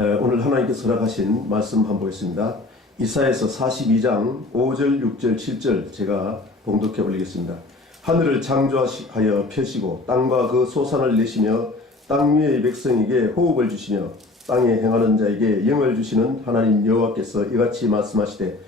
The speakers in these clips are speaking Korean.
오늘 하나님께서 허락하신 말씀 한번 보겠습니다. 이사야서 42장 5절, 6절, 7절 제가 봉독해 올리겠습니다. 하늘을 창조하여 펴시고 땅과 그 소산을 내시며 땅 위의 백성에게 호흡을 주시며 땅에 행하는 자에게 영을 주시는 하나님 여호와께서 이같이 말씀하시되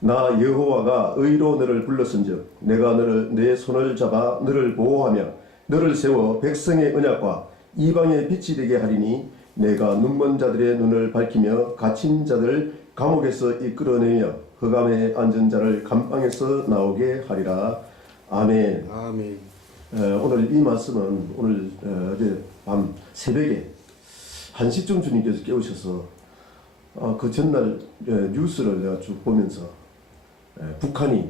나 여호와가 의로 너를 불렀은즉 내가 내 손을 잡아 너를 보호하며 너를 세워 백성의 언약과 이방의 빛이 되게 하리니 내가 눈먼 자들의 눈을 밝히며 갇힌 자들을 감옥에서 이끌어내며 흑암에 앉은 자를 감방에서 나오게 하리라. 아멘. 아멘. 오늘 이 말씀은 오늘 어제 밤 새벽에 1시쯤 주님께서 깨우셔서 그 전날 뉴스를 내가 쭉 보면서 북한이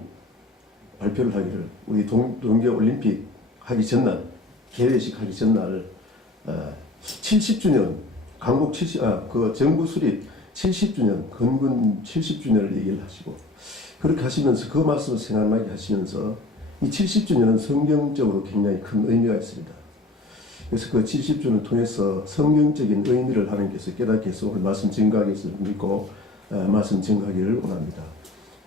발표를 하기를 우리 동계올림픽 하기 전날 개회식 하기 전날 70주년 강국 70 그 정부 수립 70주년 건군 70주년을 얘기를 하시고 그렇게 하시면서 그 말씀을 생각나게 하시면서 이 70주년은 성경적으로 굉장히 큰 의미가 있습니다. 그래서 그 70주년을 통해서 성경적인 의미를 하나님께서 깨닫게 해서 오늘 말씀 증거하게 해서 믿고 말씀 증거하기를 원합니다.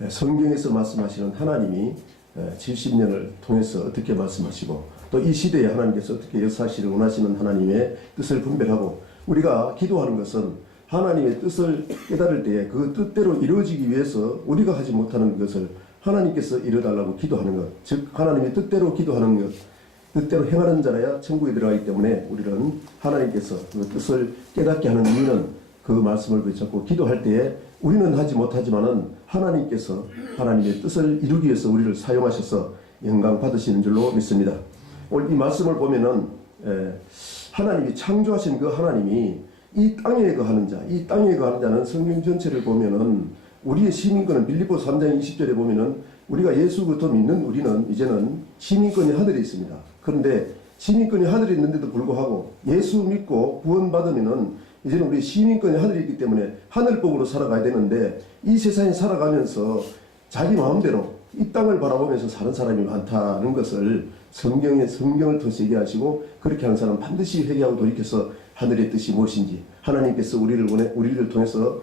성경에서 말씀하시는 하나님이 70년을 통해서 어떻게 말씀하시고 또 이 시대에 하나님께서 어떻게 역사하시를 원하시는 하나님의 뜻을 분별하고 우리가 기도하는 것은 하나님의 뜻을 깨달을 때에 그 뜻대로 이루어지기 위해서 우리가 하지 못하는 것을 하나님께서 이뤄달라고 기도하는 것, 즉 하나님의 뜻대로 기도하는 것, 뜻대로 행하는 자라야 천국에 들어가기 때문에 우리는 하나님께서 그 뜻을 깨닫게 하는 이유는 그 말씀을 붙잡고 기도할 때에 우리는 하지 못하지만은 하나님께서 하나님의 뜻을 이루기 위해서 우리를 사용하셔서 영광 받으시는 줄로 믿습니다. 오늘 이 말씀을 보면은 하나님이 창조하신 그 하나님이 이 땅에 거하는 자, 이 땅에 거하는 자는 성경 전체를 보면은 우리의 시민권은 빌립보서 3장 20절에 보면은 우리가 예수 그리스도 믿는 우리는 이제는 시민권이 하늘에 있습니다. 그런데 시민권이 하늘에 있는데도 불구하고 예수 믿고 구원받으면은 이제는 우리 시민권이 하늘에 있기 때문에 하늘복으로 살아가야 되는데 이 세상에 살아가면서 자기 마음대로 이 땅을 바라보면서 사는 사람이 많다는 것을 성경을 통해서 얘기하시고 그렇게 하는 사람은 반드시 회개하고 돌이켜서 하늘의 뜻이 무엇인지 하나님께서 우리를 통해서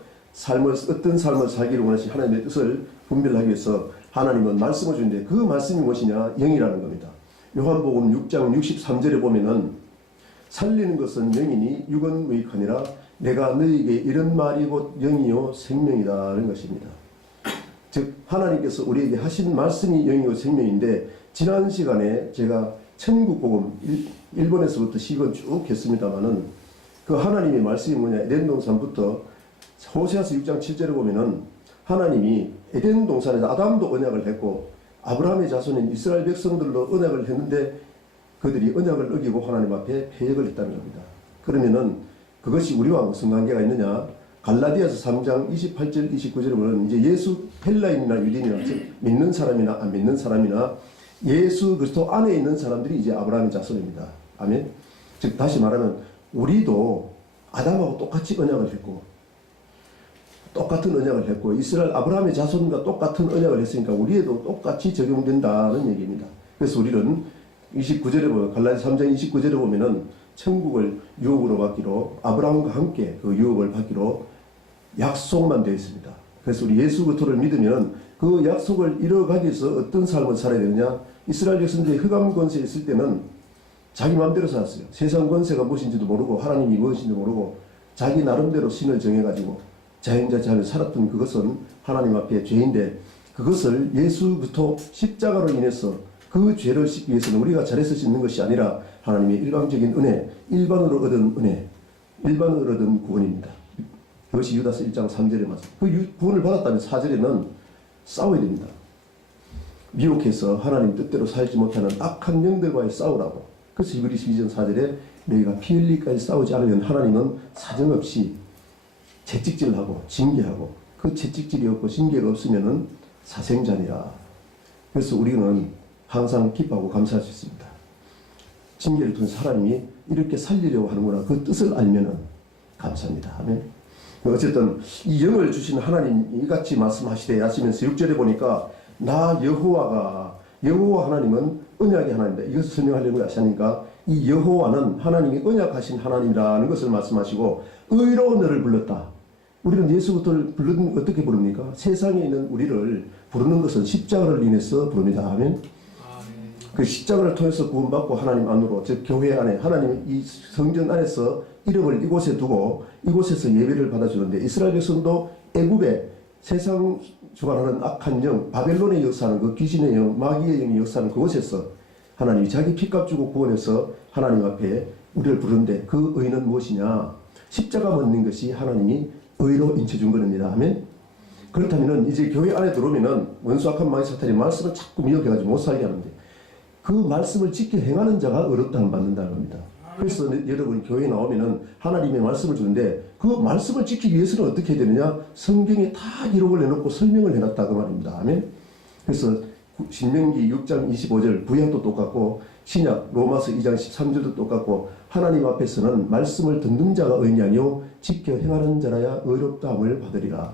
어떤 삶을 살기를 원하신 하나님의 뜻을 분별하기 위해서 하나님은 말씀을 주는데 그 말씀이 무엇이냐? 영이라는 겁니다. 요한복음 6장 63절에 보면은 살리는 것은 영이니 육은 무익하니라 내가 너희에게 이런 말이 곧 영이요 생명이다는 것입니다. 즉 하나님께서 우리에게 하신 말씀이 영이요 생명인데 지난 시간에 제가 천국복음 일본에서부터 시건 쭉 했습니다마는 그 하나님의 말씀이 뭐냐 에덴 동산부터 호세아서 6장 7절에 보면은 하나님이 에덴 동산에서 아담도 언약을 했고 아브라함의 자손인 이스라엘 백성들로 언약을 했는데 그들이 언약을 어기고 하나님 앞에 패역을 했다는 겁니다. 그러면은 그것이 우리와 무슨 관계가 있느냐? 갈라디아서 3장 28절 29절에 보면 이제 예수 헬라인이나 유대인이나 즉 믿는 사람이나 안 믿는 사람이나 예수 그리스도 안에 있는 사람들이 이제 아브라함의 자손입니다. 아멘. 즉 다시 말하면 우리도 아담하고 똑같이 언약을 했고 똑같은 언약을 했고 이스라엘 아브라함의 자손과 똑같은 언약을 했으니까 우리에도 똑같이 적용된다는 얘기입니다. 그래서 우리는 29절에 보면 갈라디아 3장 29절에 보면은 천국을 유업으로 받기로 아브라함과 함께 그 유업을 받기로 약속만 되어 있습니다. 그래서 우리 예수 그리스도를 믿으면 그 약속을 이뤄가기 위해서 어떤 삶을 살아야 되느냐? 이스라엘 백성들이 흑암 권세에 있을 때는 자기 마음대로 살았어요. 세상 권세가 무엇인지도 모르고 하나님이 무엇인지도 모르고 자기 나름대로 신을 정해가지고 자연자재하며 살았던 그것은 하나님 앞에 죄인데 그것을 예수 그리스도 십자가로 인해서 그 죄를 씻기 위해서는 우리가 잘해서 씻는 것이 아니라 하나님의 일방적인 은혜, 일반으로 얻은 은혜, 일반으로 얻은 구원입니다. 그것이 유다서 1장 3절에 맞습니다. 그 구원을 받았다면 4절에는 싸워야 됩니다. 미혹해서 하나님 뜻대로 살지 못하는 악한 영들과의 싸우라고. 그래서 히브리서 2장 4절에 너희가 피 흘리기까지 싸우지 않으면 하나님은 사정없이 채찍질하고 징계하고 그 채찍질이 없고 징계가 없으면은 사생자니라. 그래서 우리는 항상 기뻐하고 감사할 수 있습니다. 징계를 통해서 하나님이 이렇게 살리려고 하는구나. 그 뜻을 알면은 감사합니다. 아멘. 어쨌든 이 영을 주신 하나님 이같이 말씀하시되 하시면서 6절에 보니까 나 여호와 하나님은 언약의 하나님이다. 이것을 설명하려고 하시니까 이 여호와는 하나님이 언약하신 하나님이라는 것을 말씀하시고 의로운 너를 불렀다. 우리는 예수를 부르는 어떻게 부릅니까? 세상에 있는 우리를 부르는 것은 십자가를 인해서 부릅니다. 아멘. 그 십자가를 통해서 구원받고 하나님 안으로, 즉 교회 안에, 하나님 이 성전 안에서 이름을 이곳에 두고 이곳에서 예배를 받아주는데, 이스라엘 백성도 애굽에 세상 주관하는 악한 영, 바벨론의 역사는 그 귀신의 영, 마귀의 영이 역사는 그곳에서 하나님이 자기 피값 주고 구원해서 하나님 앞에 우리를 부르는데, 그 의는 무엇이냐? 십자가 묻는 것이 하나님이 의로 인쳐준 겁니다. 아멘. 그렇다면 이제 교회 안에 들어오면은 원수악한 마귀 사탄이 말씀을 자꾸 미혹해가지고 못 살게 하는데, 그 말씀을 지켜 행하는 자가 의롭다함 받는다는 겁니다. 그래서 여러분 교회에 나오면은 하나님의 말씀을 주는데, 그 말씀을 지키기 위해서는 어떻게 해야 되느냐? 성경에 다 기록을 해놓고 설명을 해놨다 그 말입니다. 아멘. 그래서 신명기 6장 25절 구약도 똑같고 신약 로마서 2장 13절도 똑같고, 하나님 앞에서는 말씀을 듣는 자가 의인이 아니요 지켜 행하는 자라야 의롭다함을 받으리라.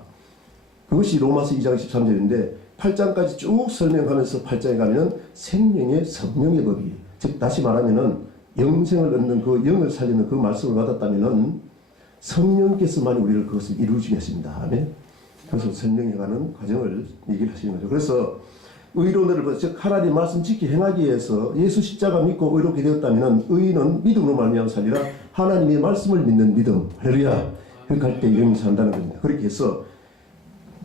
그것이 로마서 2장 13절인데 8장까지 쭉 설명하면서 8장에 가면은 생명의 성령의 법이, 즉 다시 말하면은 영생을 얻는 그 영을 살리는 그 말씀을 받았다면은 성령께서만이 우리를 그것을 이루어주겠습니다. 아멘. 그래서 설명해가는 과정을 얘기를 하시는 거죠. 그래서 의로를, 즉 하나님 말씀 지키 행하기 위해서 예수 십자가 믿고 의롭게 되었다면은 의인은 믿음으로 말미암아 살리라. 하나님의 말씀을 믿는 믿음, 할렐루야. 그렇게 할 때 영이 산다는 겁니다. 그렇게 해서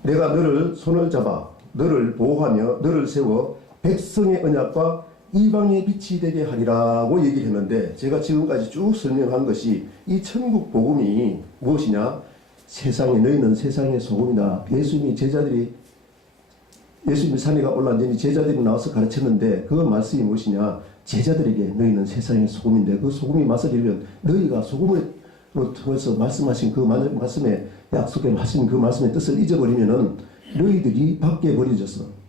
내가 너를 손을 잡아 너를 보호하며 너를 세워 백성의 언약과 이방의 빛이 되게 하리라고 얘기를 했는데, 제가 지금까지 쭉 설명한 것이 이 천국 복음이 무엇이냐? 세상에, 너희는 세상의 소금이다. 예수님이 산에가 올라앉으니 제자들이 나와서 가르쳤는데, 그 말씀이 무엇이냐? 제자들에게 너희는 세상의 소금인데, 그 소금이 맛을 잃으면 너희가 소금으로 통해서 말씀하신 그 말씀에 약속에 하신 그 말씀의 뜻을 잊어버리면은 너희들이 밖에 버려져서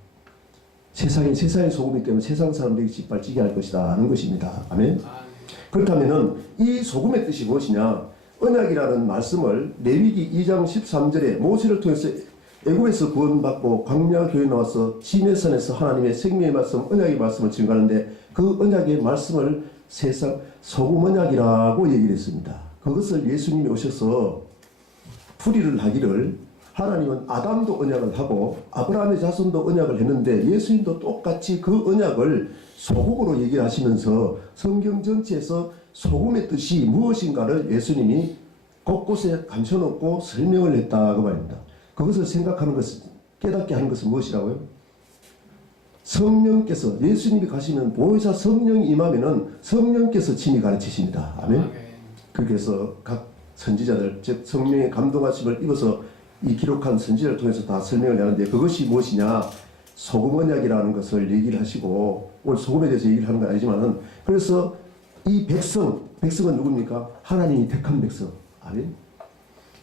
세상의 소금이기 때문에 세상 사람들이 짓밟지게 할 것이다 하는 것입니다. 아멘. 그렇다면은 이 소금의 뜻이 무엇이냐? 언약이라는 말씀을 레위기 2장 13절에 모세를 통해서 애굽에서 구원받고 광야 교회에 나와서 시내산에서 하나님의 생명의 말씀, 언약의 말씀을 증거하는데, 그 언약의 말씀을 세상 소금 언약이라고 얘기를 했습니다. 그것을 예수님이 오셔서 풀이를 하기를, 하나님은 아담도 언약을 하고 아브라함의 자손도 언약을 했는데 예수님도 똑같이 그 언약을 소금으로 얘기를 하시면서 성경 전체에서 소금의 뜻이 무엇인가를 예수님이 곳곳에 감춰놓고 설명을 했다 그 말입니다. 그것을 생각하는 것은, 깨닫게 하는 것은 무엇이라고요? 성령께서, 예수님이 가시면 보혜사 성령이 임하면은 성령께서 친히 가르치십니다. 아멘. 그래서 각 선지자들, 즉 성령의 감동하심을 입어서 이 기록한 선지자를 통해서 다 설명을 하는데, 그것이 무엇이냐? 소금 언약이라는 것을 얘기를 하시고, 오늘 소금에 대해서 얘기를 하는 건 아니지만은, 그래서 이 백성은 누굽니까? 하나님이 택한 백성. 아멘.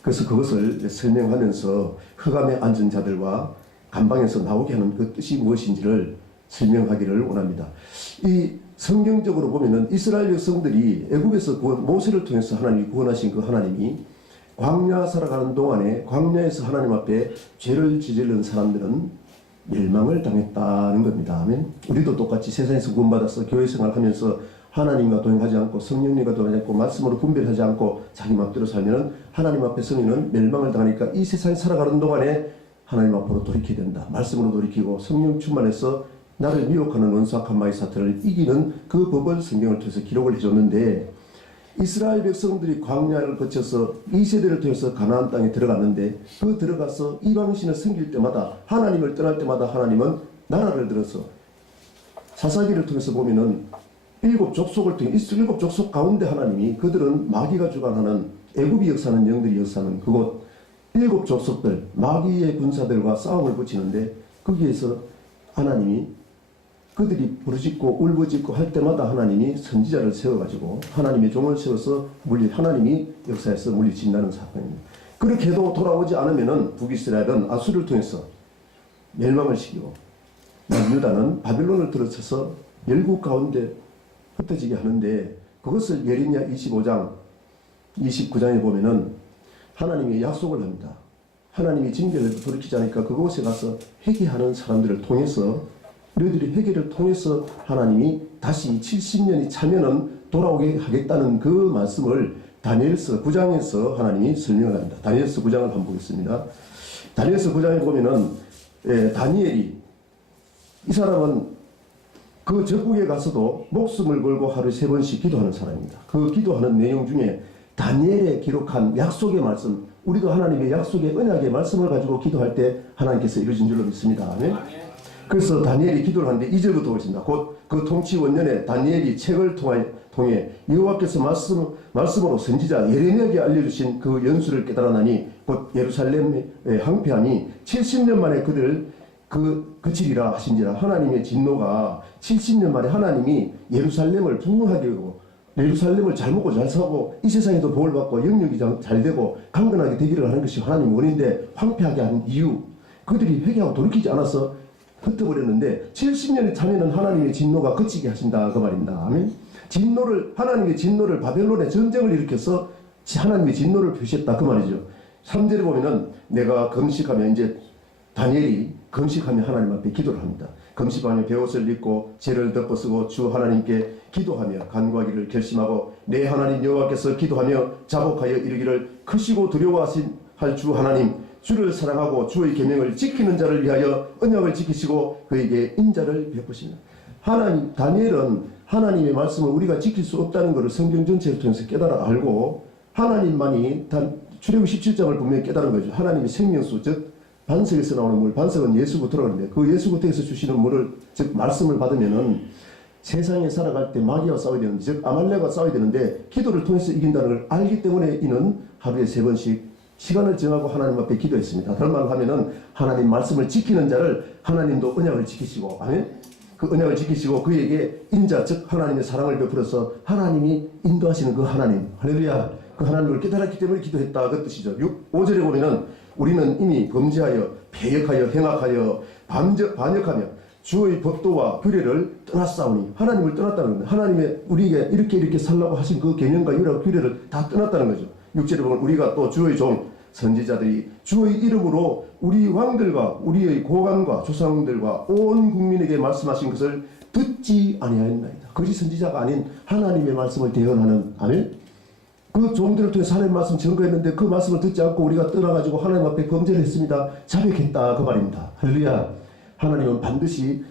그래서 그것을 설명하면서 흑암에 앉은 자들과 감방에서 나오게 하는 그 뜻이 무엇인지를 설명하기를 원합니다. 이 성경적으로 보면은 이스라엘 백성들이 애굽에서 모세를 통해서 하나님이 구원하신 그 하나님이 광야 살아가는 동안에 광야에서 하나님 앞에 죄를 저지른 사람들은 멸망을 당했다는 겁니다. 아멘. 우리도 똑같이 세상에서 구원받아서 교회 생활하면서 하나님과 동행하지 않고 성령님과 동행하지 않고 말씀으로 분별하지 않고 자기 맘대로 살면은 하나님 앞에 서는 멸망을 당하니까 이 세상에 살아가는 동안에 하나님 앞으로 돌이켜야 된다. 말씀으로 돌이키고 성령 충만해서 나를 미혹하는 원수악한 마귀 사탄을 이기는 그 법을 성경을 통해서 기록을 해줬는데, 이스라엘 백성들이 광야를 거쳐서 이 세대를 통해서 가나안 땅에 들어갔는데, 그 들어가서 이방신을 섬길 때마다, 하나님을 떠날 때마다 하나님은 나라를 들어서 사사기를 통해서 보면은 일곱 족속을 통해 일곱 족속 가운데 하나님이, 그들은 마귀가 주관하는 애굽이 역사하는 영들이 역사하는 그곳 일곱 족속들, 마귀의 군사들과 싸움을 붙이는데, 거기에서 하나님이 그들이 부르짖고 울부짖고 할 때마다 하나님이 선지자를 세워가지고 하나님의 종을 세워서 하나님이 역사에서 물리친다는 사건입니다. 그렇게 해도 돌아오지 않으면은 북이스라엘은 아수르를 통해서 멸망을 시키고, 유다는 바빌론을 들어서서 열국 가운데 흩어지게 하는데, 그것을 예레미야 25장 29장에 보면은 하나님이 약속을 합니다. 하나님이 징계를 돌이키지 않으니까 그곳에 가서 회개하는 사람들을 통해서, 너희들이 회개를 통해서 하나님이 다시 70년이 차면은 돌아오게 하겠다는 그 말씀을 다니엘서 9장에서 하나님이 설명을 합니다. 다니엘서 9장을 한번 보겠습니다. 다니엘서 9장에 보면은 다니엘이 이 사람은 그 적국에 가서도 목숨을 걸고 하루에 3번씩 기도하는 사람입니다. 그 기도하는 내용 중에 다니엘에 기록한 약속의 말씀, 우리도 하나님의 약속의 언약의 말씀을 가지고 기도할 때 하나님께서 이루어진 줄로 믿습니다. 아멘. 그래서 다니엘이 기도를 하는데 2절부터 보겠습니다. 곧 그 통치 원년에 다니엘이 책을 통해 여호와께서 말씀으로 선지자 예레미야에게 알려주신 그 연수를 깨달았나니 곧 예루살렘의 황폐함이 70년 만에 그치리라 하신지라. 하나님의 진노가 70년 만에 하나님이 예루살렘을 풍성하게 하고 예루살렘을 잘 먹고 잘 사고 이 세상에도 복을 받고 영역이 잘 되고 강건하게 되기를 하는 것이 하나님의 원인데 황폐하게 한 이유, 그들이 회개하고 돌이키지 않아서 흩어버렸는데 70년이 차면은 하나님의 진노가 그치게 하신다 그 말입니다. 아멘. 하나님의 진노를 바벨론의 전쟁을 일으켜서 하나님의 진노를 표시했다 그 말이죠. 3절에 보면은 내가 금식하면 이제 다니엘이 금식하며 하나님 앞에 기도를 합니다. 금식하며 베옷을 입고 죄를 덮어 쓰고 주 하나님께 기도하며 간구하기를 결심하고 내 하나님 여호와께서 기도하며 자복하여 이르기를 크시고 두려워하신 할 주 하나님, 주를 사랑하고 주의 계명을 지키는 자를 위하여 언약을 지키시고 그에게 인자를 베푸시는 하나님. 다니엘은 하나님의 말씀을 우리가 지킬 수 없다는 것을 성경 전체를 통해서 깨달아 알고 하나님만이 출애굽 17장을 분명히 깨달은 거죠. 하나님의 생명수, 즉 반석에서 나오는 물, 반석은 예수고 들어가는데 그 예수부터에서 주시는 물을, 즉 말씀을 받으면은 세상에 살아갈 때 마귀와 싸워야 되는데, 즉 아말렉과 싸워야 되는데 기도를 통해서 이긴다는 걸 알기 때문에 이는 하루에 3번씩 시간을 정하고 하나님 앞에 기도했습니다. 다른 말로 하면은 하나님 말씀을 지키는 자를 하나님도 언약을 지키시고, 아멘? 그 언약을 지키시고 그에게 인자, 즉 하나님의 사랑을 베풀어서 하나님이 인도하시는 그 하나님, 할렐루야, 그 하나님을 깨달았기 때문에 기도했다 그 뜻이죠. 5절에 보면은 우리는 이미 범죄하여 배역하여 행악하여 반역하며 주의 법도와 규례를 떠났사오니, 하나님을 떠났다는 겁니다. 하나님의 우리에게 이렇게 살라고 하신 그 계명과 규례를 다 떠났다는 거죠. 6절에 보면 우리가 또 주의 종 선지자들이 주의 이름으로 우리 왕들과 우리의 고관과 조상들과 온 국민에게 말씀하신 것을 듣지 아니하였나이다. 거짓 선지자가 아닌 하나님의 말씀을 대언하는, 아멘. 그 종들을 통해 하나님의 말씀 증거했는데 그 말씀을 듣지 않고 우리가 떠나가지고 하나님 앞에 범죄를 했습니다. 자백했다 그 말입니다. 할렐루야. 하나님은 반드시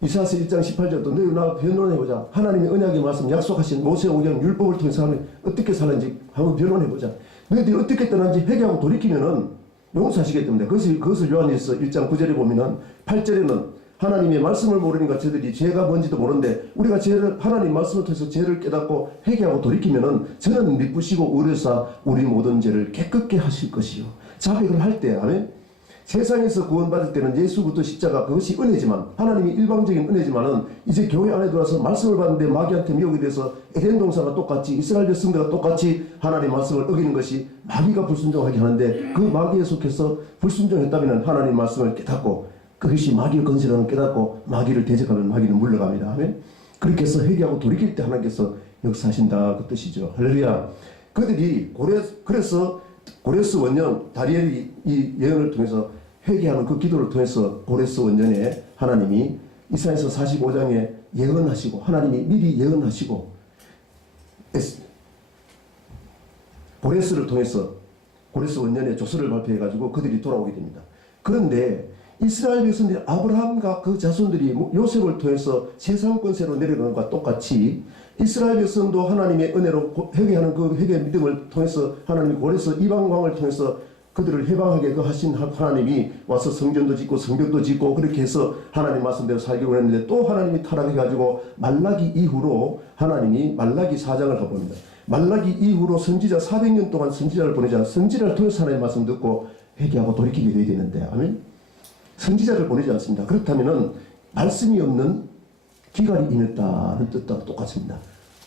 이사야서 1장 18절도 너희 나와 변론해보자. 하나님의 언약의 말씀 약속하신 모세오경 율법을 통해서 하나님 어떻게 살는지 한번 변론해보자. 너희들이 어떻게 떠난지 회개하고 돌이키면은 용서하시기 때문에 그것을 요한일서 1장 9절에 보면은 8절에는 하나님의 말씀을 모르니까 저들이 죄가 뭔지도 모르는데 우리가 하나님 말씀을 통해서 죄를 깨닫고 회개하고 돌이키면은 저는 미쁘시고 의로사 우리 모든 죄를 깨끗게 하실 것이요. 자백을 할 때, 아멘. 세상에서 구원받을 때는 예수부터 십자가 그것이 은혜지만, 하나님이 일방적인 은혜지만은 이제 교회 안에 들어와서 말씀을 받는데 마귀한테 미혹이 돼서 에덴 동산과 똑같이 이스라엘 백성들과 똑같이 하나님의 말씀을 어기는 것이 마귀가 불순종하게 하는데, 그 마귀에 속해서 불순종했다면 하나님의 말씀을 깨닫고 그것이 마귀의 건설을 깨닫고 마귀를 대적하면 마귀는 물러갑니다. 아멘. 그렇게 해서 회개하고 돌이킬 때 하나님께서 역사하신다 그 뜻이죠. 할렐루야. 그들이 그래서 고레스 원년 다니엘이 이 예언을 통해서 회개하는 그 기도를 통해서 고레스 원년에 하나님이 이사야서 45장에 예언하시고, 하나님이 미리 예언하시고 고레스를 통해서 고레스 원년에 조서를 발표해가지고 그들이 돌아오게 됩니다. 그런데 이스라엘 백성들이 아브라함과 그 자손들이 요셉을 통해서 세상권세로 내려가는 것과 똑같이 이스라엘 백성도 하나님의 은혜로 회개하는 그 회개의 믿음을 통해서 하나님이 고레스 이방 왕을 통해서 그들을 해방하게 하신 하나님이 와서 성전도 짓고 성벽도 짓고 그렇게 해서 하나님 말씀대로 살기로 했는데, 또 하나님이 타락해가지고 말라기 이후로 하나님이 말라기 4장을 가봅니다. 말라기 이후로 선지자 400년 동안 선지자를 보내자. 선지자를 통해서 하나님의 말씀 듣고 회개하고 돌이키게 돼야 되는데, 아멘. 선지자를 보내지 않습니다. 그렇다면은 말씀이 없는 기갈이 임했다는 뜻과 똑같습니다.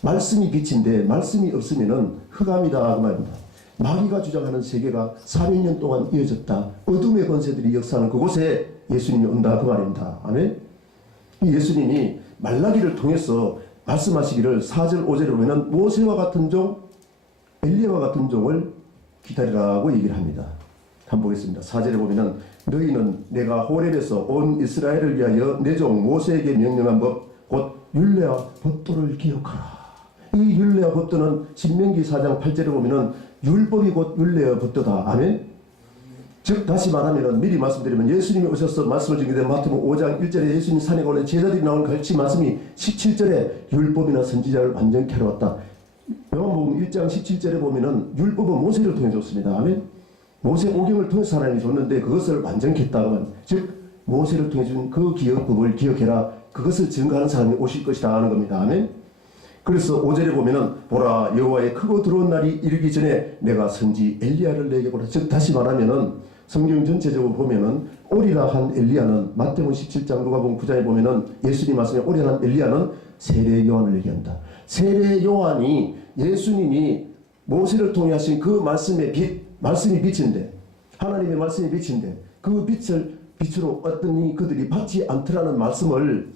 말씀이 빛인데 말씀이 없으면은 흑암이다 그 말입니다. 마귀가 주장하는 세계가 400년 동안 이어졌다. 어둠의 권세들이 역사하는 그곳에 예수님이 온다 그 말입니다. 아멘. 이 예수님이 말라기를 통해서 말씀하시기를 4절 5절에 보면은 모세와 같은 종, 엘리야와 같은 종을 기다리라고 얘기를 합니다. 한번 보겠습니다. 4절에 보면은 너희는 내가 호렙에서 온 이스라엘을 위하여 내 종 모세에게 명령한 법 곧 율례와 법도를 기억하라. 이 율례와 법도는 신명기 4장 8절에 보면은 율법이 곧 율례와 법도다. 아멘. 즉 다시 말하면 미리 말씀드리면 예수님이 오셔서 말씀을 주게 된 마태복음 5장 1절에 예수님 산에 오는 제자들이 나오는 같이 말씀이 17절에 율법이나 선지자를 완전케 하러 왔다. 요한복음 1장 17절에 보면은 율법은 모세를 통해 줬습니다. 아멘. 모세 오경을 통해서 하나님이 줬는데 그것을 완전케 했다고. 즉 모세를 통해 준 그 기업법을 기억해라. 그것을 증거하는 사람이 오실 것이다 하는 겁니다. 아멘. 그래서 5절에 보면은 보라 여호와의 크고 더러운 날이 이르기 전에 내가 선지 엘리야를 내게 보라. 즉 다시 말하면은 성경 전체적으로 보면은 오리라 한 엘리야는 마태복음 17장 누가복음 9장에 보면은 예수님 말씀에 오리라 한 엘리야는 세례 요한을 얘기한다. 세례 요한이 예수님이 모세를 통해 하신 그 말씀의 빛, 말씀이 빛인데 하나님의 말씀이 빛인데 그 빛으로 어떤 그들이 받지 않더라는 말씀을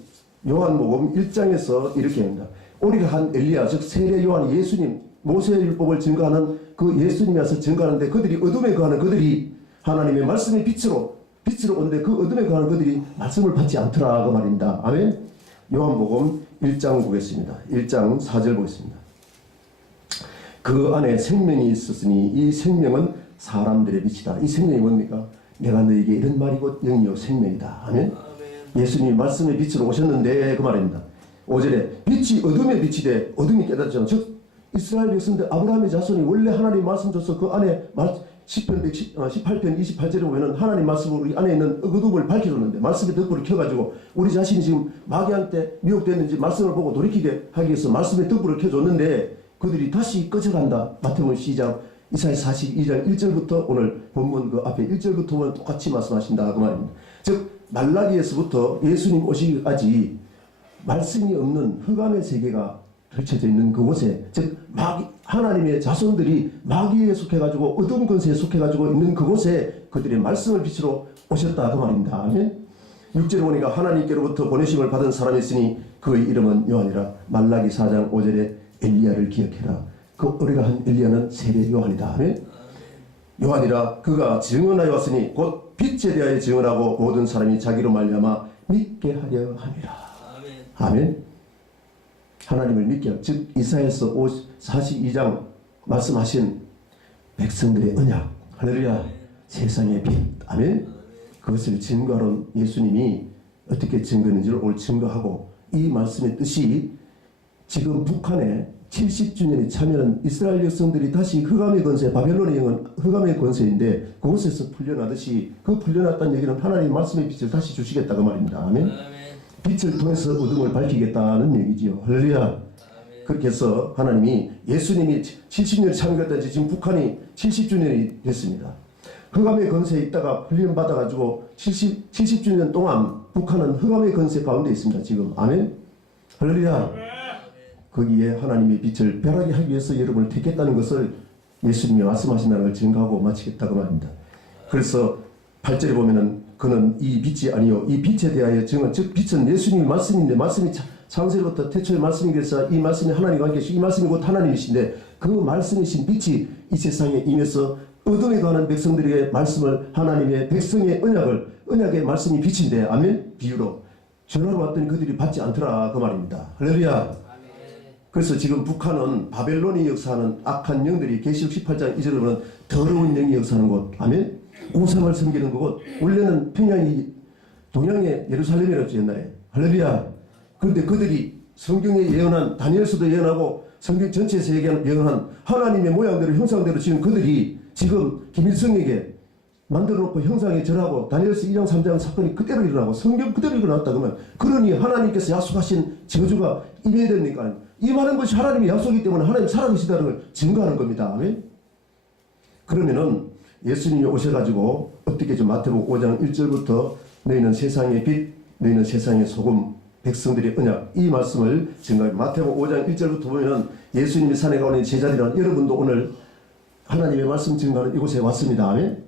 요한복음 1장에서 이렇게 합니다. 오리라 한 엘리야 즉 세례 요한이 예수님 모세의 율법을 증거하는 그 예수님이 와서 증거하는데 그들이 어둠에 거하는 그들이 하나님의 말씀의 빛으로 오는데 그 어둠에 거하는 그들이 말씀을 받지 않더라 그 말입니다. 아멘. 요한복음 1장 보겠습니다. 1장 4절 보겠습니다. 그 안에 생명이 있었으니 이 생명은 사람들의 빛이다. 이 생명이 뭡니까? 내가 너에게 이런 말이 곧 영이요 생명이다. 아멘. 예수님이 말씀의 빛으로 오셨는데 그 말입니다. 5절에 빛이 어둠의 빛이 돼 어둠이 깨닫잖아. 즉 이스라엘 백성들 아브라함의 자손이 원래 하나님 말씀 줘서 그 안에 18편 28절에 보면은 하나님 말씀으로 이 안에 있는 어둠을 밝혀줬는데 말씀의 덕불을 켜가지고 우리 자신이 지금 마귀한테 미혹됐는지 말씀을 보고 돌이키게 하기 위해서 말씀의 덕불을 켜줬는데 그들이 다시 꺼져간다. 마태복음 12장 이사야 42장 1절부터 오늘 본문 그 앞에 1절부터 보면 똑같이 말씀하신다 그 말입니다. 즉 말라기에서부터 예수님 오시기까지 말씀이 없는 흑암의 세계가 펼쳐져 있는 그곳에 즉 하나님의 자손들이 마귀에 속해가지고 어두운 권세에 속해가지고 있는 그곳에 그들의 말씀을 빛으로 오셨다 그 말입니다. 아멘. 6절에 보니까 하나님께로부터 보내심을 받은 사람이 있으니 그의 이름은 요한이라. 말라기 4장 5절에 엘리야를 기억해라. 그 우리가 한 엘리야는 세례 요한이다. 아멘. 요한이라 그가 증언하여 왔으니 곧 빛에 대하여 증언하고 모든 사람이 자기로 말미암아 믿게 하려 함이라. 아멘. 하나님을 믿게 즉 이사야서 42장 말씀하신 백성들의 언약 할렐루야 세상의 빛 아멘. 그것을 증거하러 예수님이 어떻게 증거했는지를 오늘 증거하고 이 말씀의 뜻이 지금 북한에 70주년이 차면 이스라엘 백성들이 다시 흑암의 권세 바벨론의 영은 흑암의 권세인데 그곳에서 풀려나듯이 그 풀려났다는 얘기는 하나님 말씀의 빛을 다시 주시겠다 그 말입니다. 아멘. 빛을 통해서 어둠을 밝히겠다는 얘기지요. 할렐루야. 그렇게 해서 하나님이 예수님이 70년이 참여했다는지 지금 북한이 70주년이 됐습니다. 흑암의 권세에 있다가 훈련 받아가지고 70주년 동안 북한은 흑암의 권세 가운데 있습니다. 지금 아멘. 할렐루야. 거기에 하나님의 빛을 벼락이 하기 위해서 여러분을 택했다는 것을 예수님이 말씀하신다는 걸 증거하고 마치겠다고 말입니다. 그래서 8절에 보면은 그는 이 빛이 아니요 이 빛에 대하여 증언 즉 빛은 예수님의 말씀인데 말씀이 창세로부터 태초의 말씀이겠어 이 말씀이 하나님과 함께 계시고 이 말씀이 곧 하나님이신데 그 말씀이신 빛이 이 세상에 임해서 어둠에 가는 백성들에게 말씀을 하나님의 백성의 언약의 말씀이 빛인데 아멘 비유로 전하러 왔더니 그들이 받지 않더라 그 말입니다. 할렐루야. 그래서 지금 북한은 바벨론이 역사하는 악한 영들이 계시록 18장 2절에 보면 더러운 영이 역사하는 곳 아멘 우상을 섬기는 곳 원래는 평양이 동양의 예루살렘이었죠 옛날에 할렐루야. 그런데 그들이 성경에 예언한 다니엘서도 예언하고 성경 전체에서 예언한 하나님의 모양대로 형상대로 지금 그들이 지금 김일성에게 만들어놓고 형상에 절하고 다니엘서 2장 3장 사건이 그대로 일어나고 성경 그대로 일어났다 그러면 그러니 하나님께서 약속하신 저주가 임해야 됩니까? 이 많은 것이 하나님의 약속이기 때문에 하나님 살아계시다는 걸 증거하는 겁니다. 아멘? 그러면은 예수님이 오셔가지고 어떻게 좀 마태복음 5장 1절부터 너희는 세상의 빛 너희는 세상의 소금 백성들의 언약 이 말씀을 증거해요. 마태복음 5장 1절부터 보면은 예수님이 산에 가오는 제자들은 여러분도 오늘 하나님의 말씀 증거하는 이곳에 왔습니다. 아멘?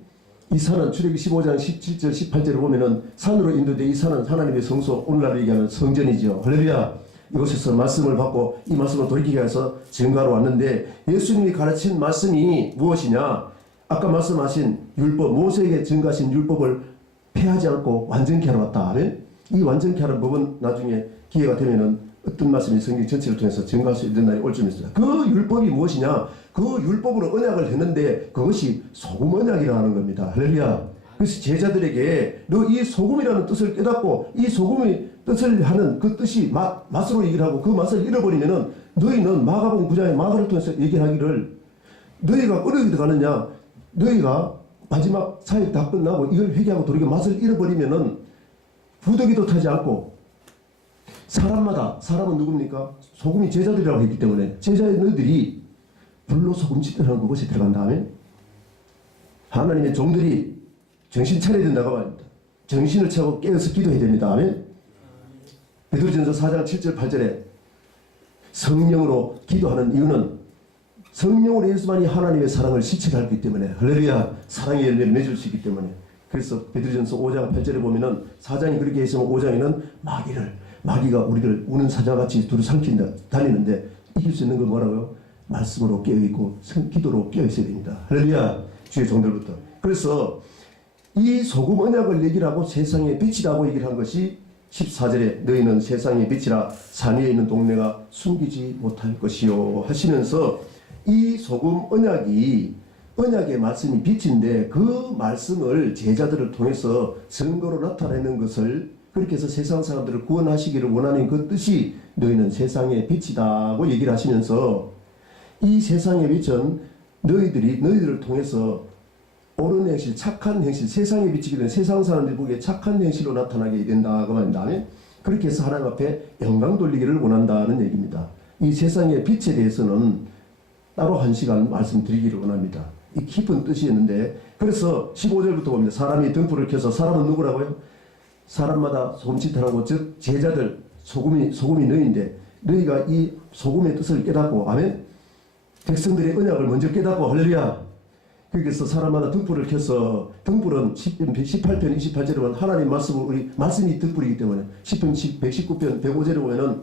이 산은 출애굽기 15장 17절 18절을 보면은 산으로 인도돼 이 산은 하나님의 성소 오늘날 얘기하는 성전이죠. 할렐루야. 이곳에서 말씀을 받고 이 말씀을 돌이키게 해서 증거하러 왔는데 예수님이 가르친 말씀이 무엇이냐 아까 말씀하신 율법 모세에게 증거하신 율법을 폐하지 않고 완전케 하러 왔다. 아멘? 이 완전케 하는 법은 나중에 기회가 되면은 어떤 말씀이 성경 전체를 통해서 증거할 수 있는 날이 올 줄 믿습니다. 그 율법이 무엇이냐? 그 율법으로 언약을 했는데 그것이 소금 언약이라는 겁니다. 할렐루야. 그래서 제자들에게 너 이 소금이라는 뜻을 깨닫고 이 소금의 뜻을 하는 그 뜻이 맛으로 얘기를 하고 그 맛을 잃어버리면은 너희는 마가복음 9장의 마가를 통해서 얘기하기를 너희가 어디로 가느냐? 너희가 마지막 사역 다 끝나고 이걸 회개하고 돌이켜 맛을 잃어버리면은 부더기도 타지 않고 사람마다 사람은 누굽니까? 소금이 제자들이라고 했기 때문에 제자의 너희들이 불로 소금짓하는 그곳에 들어간 다음에 하나님의 종들이 정신 차려야 된다고 말합니다. 정신을 차고 깨어서 기도해야 됩니다. 아멘. 베드로전서 4장 7절 8절에 성령으로 기도하는 이유는 성령으로 예수만이 하나님의 사랑을 실체하기 때문에 할렐루야 사랑의 열매를 맺을 수 있기 때문에 그래서 베드로전서 5장 8절에 보면은 4장이 그렇게 했으면 5장에는 마귀가 우리를 우는 사자같이 두루 삼킨다 다니는데 이길 수 있는 건 뭐라고요? 말씀으로 깨어있고 기도로 깨어있어야 됩니다. 할렐루야 주의 종들부터. 그래서 이 소금 언약을 얘기를 하고 세상의 빛이라고 얘기를 한 것이 14절에 너희는 세상의 빛이라 산 위에 있는 동네가 숨기지 못할 것이요 하시면서 이 소금 언약의 말씀이 빛인데 그 말씀을 제자들을 통해서 증거로 나타내는 것을 그렇게 해서 세상 사람들을 구원하시기를 원하는 그 뜻이 너희는 세상의 빛이다고 얘기를 하시면서 이 세상의 빛은 너희들을 통해서 옳은 행실, 착한 행실, 세상의 빛이기 때문에 세상 사람들이 보기에 착한 행실로 나타나게 된다고 말합니다. 그렇게 해서 하나님 앞에 영광 돌리기를 원한다는 얘기입니다. 이 세상의 빛에 대해서는 따로 한 시간 말씀드리기를 원합니다. 이 깊은 뜻이 있는데 그래서 15절부터 봅니다. 사람이 등불을 켜서 사람은 누구라고요? 사람마다 소금짓하라고 즉 제자들 소금이 너희인데 너희가 이 소금의 뜻을 깨닫고 아멘 백성들의 언약을 먼저 깨닫고 할렐루야 그래서 사람마다 등불을 켜서 등불은 18편 28절에 보면 하나님 말씀이 등불이기 때문에 10편 119편 105절에 보면은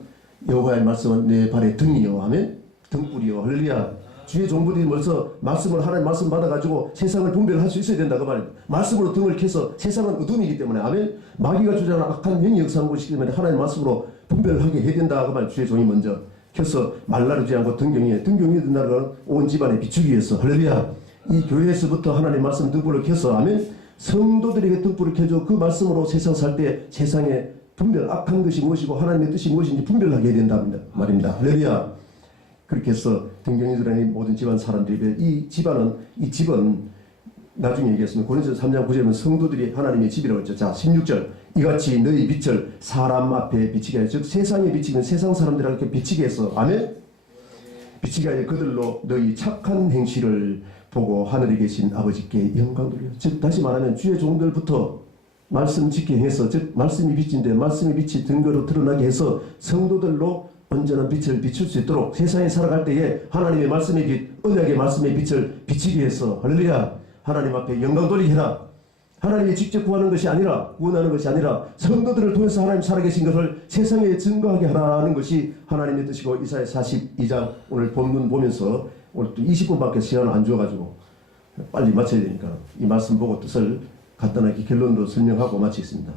여호와의 말씀은 내 발의 등이요 아멘 등불이요 할렐루야 주의 종들이 벌써 하나님 말씀 받아가지고 세상을 분별할 수 있어야 된다고 말입니다. 말씀으로 등을 켜서 세상은 어둠이기 때문에 아멘 마귀가 주장하는 악한 영이 역사하는 곳이기 때문에 하나님 말씀으로 분별하게 해야 된다고 말 주의 종이 먼저 켜서 말라르지 않고 등경이 된다는 온 집안에 비추기 위해서 할렐루야 이 교회에서부터 하나님 말씀 등불을 켜서 아멘 성도들에게 등불을 켜줘 그 말씀으로 세상 살 때 세상에 악한 것이 무엇이고 하나님의 뜻이 무엇인지 분별하게 해야 된다 말입니다. 할렐루야 그렇게 해서 등경이들의 모든 집안 사람들이 이 집은 나중에 얘기했습니다. 고린도서 3장 9절은 성도들이 하나님의 집이라고 했죠. 자 16절 이같이 너희 빛을 사람 앞에 비치게 하여 즉 세상에 비치면 세상 사람들에게 비치게 해서 아멘 비치게 하여 그들로 너희 착한 행실을 보고 하늘에 계신 아버지께 영광 돌려 즉 다시 말하면 주의 종들부터 말씀 지키게 해서 즉 말씀이 빛인데 말씀의 빛이 근거로 드러나게 해서 성도들로 온전한 빛을 비출 수 있도록 세상에 살아갈 때에 하나님의 말씀의 빛, 언약의 말씀의 빛을 비치기 위해서 할렐루야 하나님 앞에 영광 돌리게 해라. 하나님이 직접 구원하는 것이 아니라 성도들을 통해서 하나님 살아계신 것을 세상에 증거하게 하라는 것이 하나님의 뜻이고 이사야 42장 오늘 본문 보면서 오늘 또 20분밖에 시간을 안 주어가지고 빨리 마쳐야 되니까 이 말씀 보고 뜻을 간단하게 결론도 설명하고 마치겠습니다.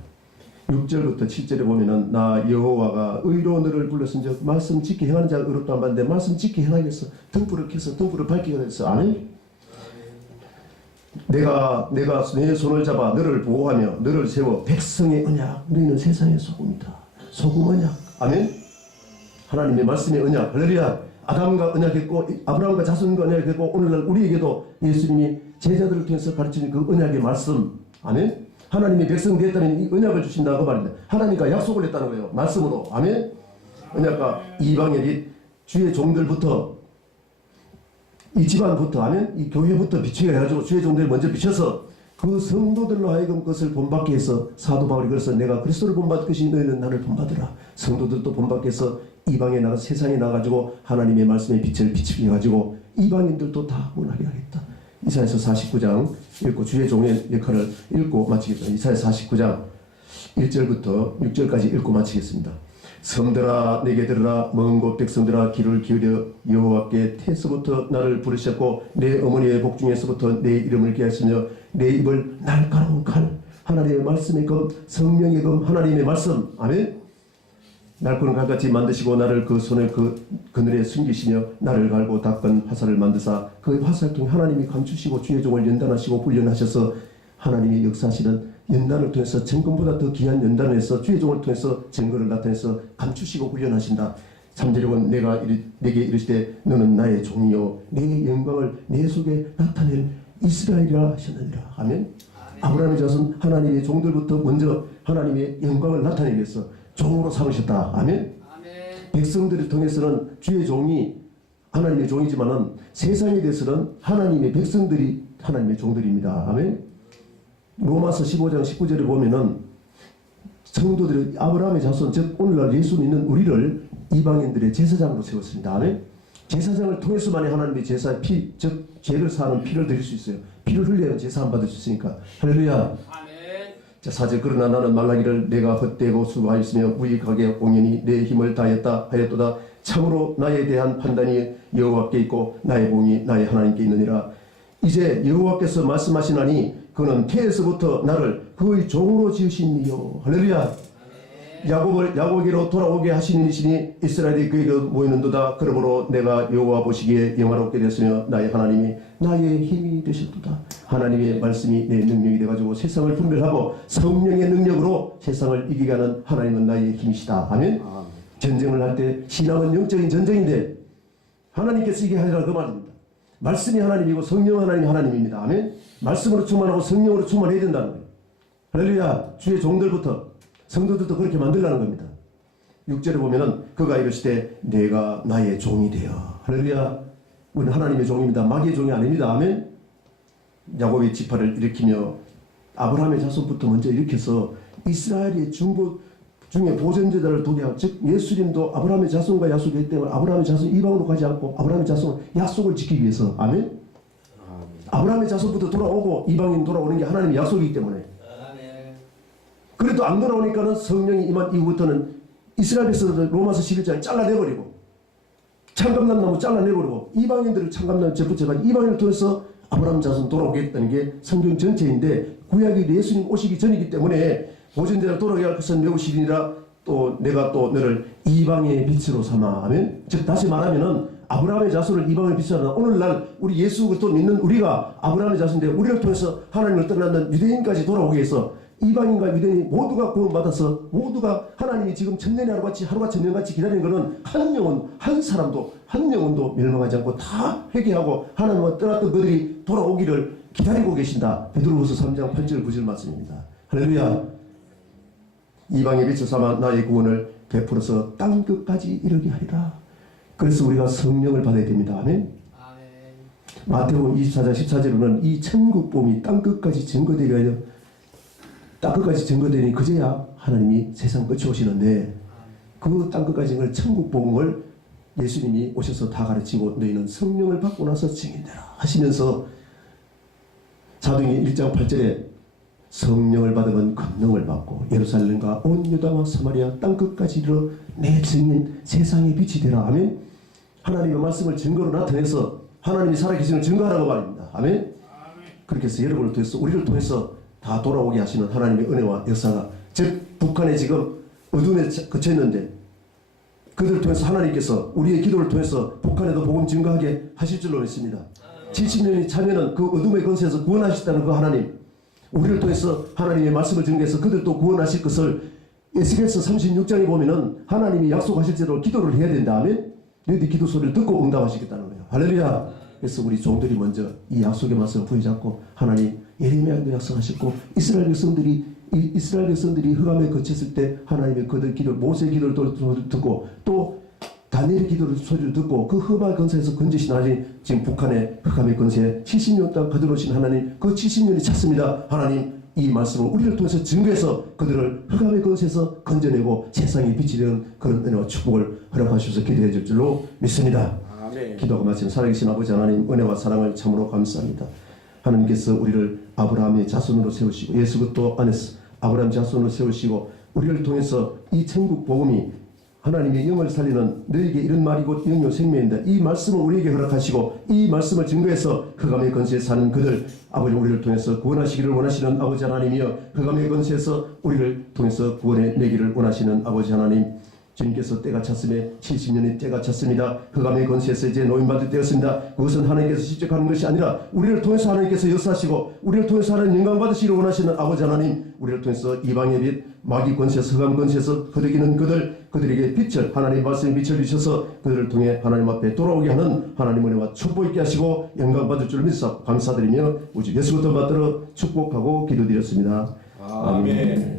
6절부터 7절에 보면은 나 여호와가 의로 너를 불렀은즉 말씀 지키 행하는 자가 의롭다 안 봤는데 말씀 지키 행하겠어 등불을 켜서 등불을 밝히게 했어 아멘 내가 내 손을 잡아 너를 보호하며 너를 세워 백성의 언약 너희는 세상의 소금이다 소금 언약 아멘 하나님의 말씀의 언약 할렐루야 아담과 언약했고 아브라함과 자손과 언약했고 오늘날 우리에게도 예수님이 제자들을 통해서 가르치는 그 언약의 말씀 아멘 하나님이 백성 되었다면 이 언약을 주신다고 말입니다. 하나님과 약속을 했다는 거예요. 말씀으로. 아멘. 언약과 이방의 빛 주의 종들부터 이 집안부터 아멘 이 교회부터 비추게 해가지고 주의 종들이 먼저 비춰서 그 성도들로 하여금 그것을 본받게 해서 사도 바울이 그래서 내가 그리스도를 본받을 것이 너희는 나를 본받으라. 성도들도 본받게 해서 이방에 나가 세상에 나가지고 하나님의 말씀의 빛을 비추게 해가지고 이방인들도 다 원하게 하겠다. 이사야서 49장 읽고 주의 종의 역할을 읽고 마치겠습니다. 이사야 49장 1절부터 6절까지 읽고 마치겠습니다. 섬들아 내게 들으라 먼 곳 백성들아 귀를 기울여 여호와께 태에서부터 나를 부르셨고 내 어머니의 복중에서부터 내 이름을 기하시며 내 입을 날카로운 칼 하나님의 말씀의 검 성령의 검 하나님의 말씀 아멘 날고는 갈같이 만드시고 나를 그 손에 그 그늘에 숨기시며 나를 갈고 닦은 화살을 만드사 그 화살을 통해 하나님이 감추시고 주의 종을 연단하시고 훈련하셔서 하나님이 역사하시는 연단을 통해서 정금보다 더 귀한 연단을 해서 주의 종을 통해서 증거를 나타내서 감추시고 훈련하신다. 3절은 내게 이르시되 너는 나의 종이요 내 영광을 내 속에 나타낼 이스라엘이라 하셨느니라. 아멘. 아브라함의 자손 하나님의 종들부터 먼저 하나님의 영광을 나타내기 위해서 종으로 삼으셨다. 아멘. 백성들을 통해서는 주의 종이 하나님의 종이지만은 세상에 대해서는 하나님의 백성들이 하나님의 종들입니다. 아멘. 로마서 15장 19절에 보면은 성도들이 아브라함의 자손 즉 오늘날 예수 믿는 우리를 이방인들의 제사장으로 세웠습니다. 아멘. 제사장을 통해서만이 하나님의 제사의 피, 즉 죄를 사하는 피를 드릴 수 있어요. 피를 흘려야 제사함 받을 수 있으니까. 할렐루야. 아멘. 자, 4절 그러나 나는 말라기를 내가 헛되고 수고하였으며 무익하게 공연히 내 힘을 다했다 하였도다. 참으로 나에 대한 판단이 여호와께 있고 나의 공이 나의 하나님께 있느니라. 이제 여호와께서 말씀하시나니 그는 태에서부터 나를 그의 종으로 지으신 이요. 할렐루야. 야곱에게로 돌아오게 하시는 이시니 이스라엘이 그에게 모이는도다. 그러므로 내가 여호와 보시기에 영화롭게 되었으며 나의 하나님이 나의 힘이 되셨도다. 하나님의 말씀이 내 능력이 돼가지고 세상을 분별하고 성령의 능력으로 세상을 이기게 하는 하나님은 나의 힘이시다. 아멘. 전쟁을 할 때 신앙은 영적인 전쟁인데 하나님께서 이게 하리라 그 말입니다. 말씀이 하나님이고 성령 하나님이 하나님입니다. 아멘. 말씀으로 충만하고 성령으로 충만해야 된다는 거예요. 할렐루야. 주의 종들부터 성도들도 그렇게 만들라는 겁니다. 6절에 보면은 그가 이르시되 내가 나의 종이 되어. 할렐루야. 우리는 하나님의 종입니다. 마귀의 종이 아닙니다. 아멘. 야곱의 지파를 일으키며 아브라함의 자손부터 먼저 일으켜서 이스라엘의 중보 중에 보존제자를 두게 하고, 즉 예수님도 아브라함의 자손과 약속했기 때문에 아브라함의 자손 이방으로 가지 않고 아브라함의 자손 약속을 지키기 위해서. 아멘. 아브라함의 자손부터 돌아오고 이방인 돌아오는 게 하나님의 약속이기 때문에. 그래도 안 돌아오니까는 성령이 임한 이후부터는 이스라엘 백성들 로마서 11장에 잘라내버리고 창감난 나무 잘라내버리고 이방인들을 창감난 접붙여가 이방인을 통해서 아브라함 자손 돌아오게 했다는 게 성경 전체인데 구약이 예수님 오시기 전이기 때문에 보존제자를 돌아오게 할 것은 매우 시리니라. 또 내가 또 너를 이방의 빛으로 삼아. 아멘. 즉 다시 말하면은 아브라함의 자손을 이방의 빛으로 삼아. 오늘날 우리 예수 그리스도 믿는 우리가 아브라함의 자손인데 우리를 통해서 하나님을 떠나는 유대인까지 돌아오게 해서 이방인과 유대인이 모두가 구원받아서 모두가 하나님이 지금 천년의 하루가 천년같이 기다리는 것은 한 영혼 한 사람도 한 영혼도 멸망하지 않고 다 회개하고 하나님을 떠났던 그들이 돌아오기를 기다리고 계신다. 베드로후서 3장 8절 9절 말씀입니다. 할렐루야. 이방의 빛을 삼아 나의 구원을 베풀어서 땅 끝까지 이르게 하리라. 그래서 우리가 성령을 받아야 됩니다. 아멘. 마태복음 24장 14절에는 이 천국 복음이 땅 끝까지 증거되게 하여 땅 끝까지 증거되니 그제야 하나님이 세상 끝이 오시는데 그 땅 끝까지 증거를 천국 복음을 예수님이 오셔서 다 가르치고 너희는 성령을 받고 나서 증인되라 하시면서 사도행전 1장 8절에 성령을 받으면 권능을 받고 예루살렘과 온 유다와 사마리아 땅끝까지 이르러 내 증인 세상의 빛이 되라. 아멘. 하나님의 말씀을 증거로 나타내서 하나님이 살아계시는 증거하라고 말입니다. 아멘. 그렇게 해서 여러분을 통해서 우리를 통해서 다 돌아오게 하시는 하나님의 은혜와 역사가, 즉 북한에 지금 어둠에 갇혀있는데 그들을 통해서 하나님께서 우리의 기도를 통해서 북한에도 복음 증거하게 하실 줄로 믿습니다. 70년이 차면은 그 어둠의 권세에서 구원하시다는 그 하나님, 우리를 통해서 하나님의 말씀을 증거해서 그들도 구원하실 것을 에스겔서 36장에 보면은 하나님이 약속하실 대로 기도를 해야 된다. 아멘. 너희들 기도 소리를 듣고 응답하시겠다는 거예요. 할렐루야. 그래서 우리 종들이 먼저 이 약속의 말씀을 부여잡고 하나님 예레미야도 약속하셨고 이스라엘 백성들이 흑암에 거쳤을 때 하나님의 그들 기도, 모세의 기도를 듣고 또 다니엘의 기도를 소리를 듣고 그 흑암의 권세에서 건지신 하나님, 지금 북한의 흑암의 권세에 70년 동안 거들어오신 하나님, 그 70년이 찼습니다. 하나님 이 말씀을 우리를 통해서 증거해서 그들을 흑암의 권세에서 건져내고 세상에 빛이 되는 그런 은혜와 축복을 허락하셔서 기도해 줄 줄로 믿습니다. 아멘. 기도하고 말씀. 살아계신 아버지 하나님, 은혜와 사랑을 참으로 감사합니다. 하나님께서 우리를 아브라함의 자손으로 세우시고 예수 그리스도 안에서 아브라함 자손으로 세우시고 우리를 통해서 이 천국 복음이 하나님의 영을 살리는 너에게 이런 말이 곧 영요 생명인데 이 말씀을 우리에게 허락하시고 이 말씀을 증거해서 흑암의 권세에 사는 그들, 아버지 우리를 통해서 구원하시기를 원하시는 아버지 하나님이여, 흑암의 권세에서 우리를 통해서 구원해 내기를 원하시는 아버지 하나님, 주님께서 때가 찼음에 70년의 때가 찼습니다. 흑암의 권세에서 이제 노임받을 때였습니다. 그것은 하나님께서 직접 하는 것이 아니라 우리를 통해서 하나님께서 역사하시고 우리를 통해서 하나님 영광 받으시기를 원하시는 아버지 하나님, 우리를 통해서 이방의 빛, 마귀 권세에서 흑암 권세에서 거드기는 그들에게 빛을, 하나님 말씀에 빛을 주셔서 그들을 통해 하나님 앞에 돌아오게 하는 하나님 은혜와 축복 있게 하시고 영광 받을 줄 믿사 감사드리며 우주 예수 그리스도 받들어 축복하고 기도드렸습니다. 아멘.